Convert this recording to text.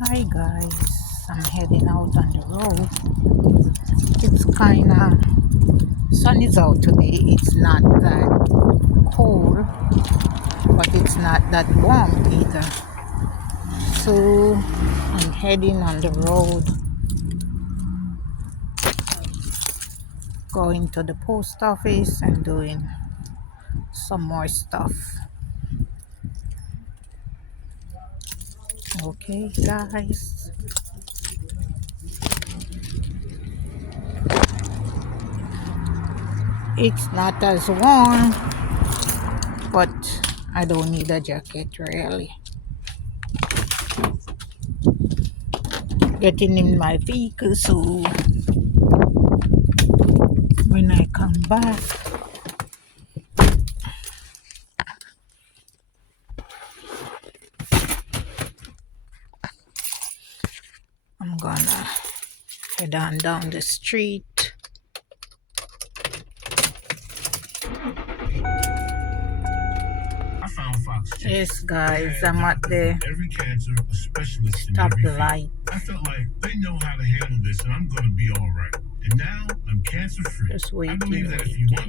Hi guys, I'm heading out on the road. It's kind of sun is out today. It's not that cold, but it's not that warm either. So I'm heading on the road, going to the post office and doing some more stuff. Okay, guys. It's not as warm, but I don't need a jacket really. Getting in my vehicle, so when I come back, I'm gonna head on down the street. Yes, guys, I'm at the every cancer a specialist in stop every field. light. I felt like they know how to handle this, and I'm going to be all right. And now I'm cancer free. Just I believe that if waiting. you want